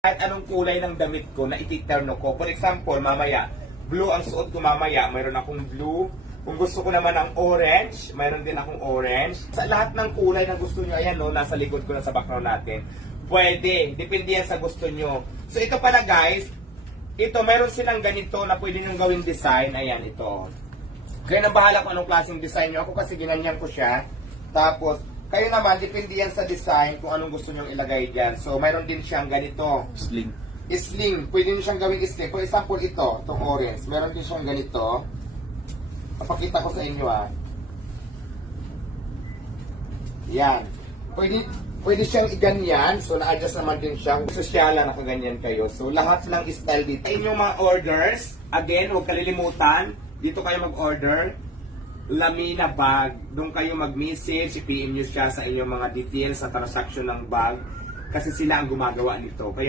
kahit anong kulay ng damit ko na ititerno ko. For example, mamaya, blue ang suot ko mamaya, mayroon akong blue. Kung gusto ko naman ng orange, mayroon din akong orange. Sa lahat ng kulay na gusto nyo, ayan no, nasa likod ko na sa background natin. Pwede, depende yan sa gusto nyo. So ito pala guys, ito mayroon silang ganito na pwede nyo gawing design. Ayan, ito. Kaya nang bahala kung anong klaseng design nyo. Ako kasi ginanyan ko siya. Tapos, kayo naman, depende yan sa design kung anong gusto nyo ilagay dyan. So, mayroon din siyang ganito. Sling. Sling. Pwede nyo siyang gawing sling. For example, ito, itong orange. Meron din siyang ganito. Papakita ko sa inyo Yan. Pwede siyang iganyan. So, na-adjust naman din siya. Kung sosyala, nakaganyan kayo. So, lahat ng style dito. Inyong mga orders, again, huwag kalilimutan. Dito kayo mag-order. Lamina bag. Doon kayo mag-message. I-PM nyo siya sa inyong mga details sa transaction ng bag. Kasi sila ang gumagawa nito. Kaya